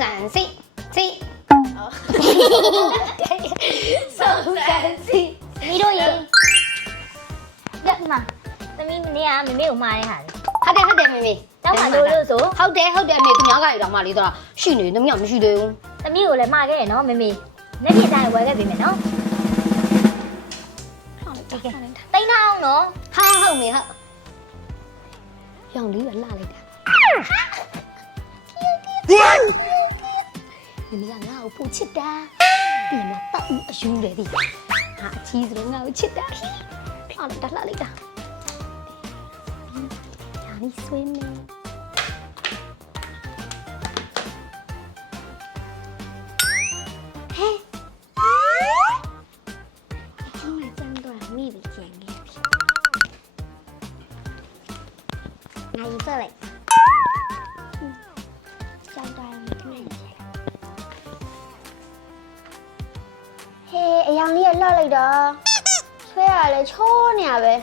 3 4你都赢。呀妈，သမီးမနေ့ကမမေကိုမှားတဲ့ဟာလေ ဟုတ်တယ်မေမေ တောက်မှလို့လို့ဆို ဟုတ်တယ်မေသူများကရတော့မှလေးတော့ရှိနေတယ်မရှိသေးဘူး သမီးကိုလည်းမှားခဲ့ရနော်မမေလက်ပြတိုင်းဝယ်ခဲ့ပြီမယ်နော်ဟုတ်ကဲ့တိန်းထားအောင်နော် ဟုတ်မေဟုတ်ရောင်လေးကလှလိုက်တာမေမေကငါ့ကိုပို့ချစ်တာပြင်မှာပတ်ဦးအယူလေဒီဟာအချီးစလုံးငါ့ကိုချစ်တာလှလိုက်တာညာလေးဆွေးနေငါယူဆက်လိုက်ကြောက်တိုင်းနေဟေးအယောင်လေးကလှလိုက်တာဆွဲရလဲချိုးနေရပဲ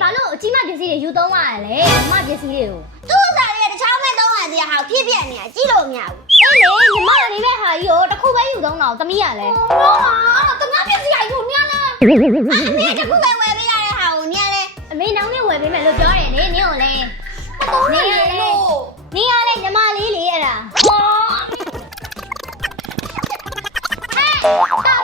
ဘာလို့အကြီးမပစ္စည်းတွေယူသုံးရလဲမပစ္စည်းတွေကိုသူ့စားတွေကတခြားမဲ့သုံးရစီဟာဖြစ်ပြနေကြည့်လို့မရဘူးအေးလေညီမလေးပဲဟာကြီးကိုတစ်ခုပဲယူသုံးတော့သမီးရလဲဟုတ်ပါအဲ့တော့တငါပစ္စည်းကြီးကိုနင်းလဲအမေတစ်ခုပဲဝယ်ပေးရတဲ့ဟာကိုနင်းလဲအမေနောက်နေ့ဝယ်ပေးမယ်လို့ပြောတယ်လေနင်းကိုလဲမတော်နဲ့လို့နင်းရလဲညီမလေးလေအဲ့ဒါဟော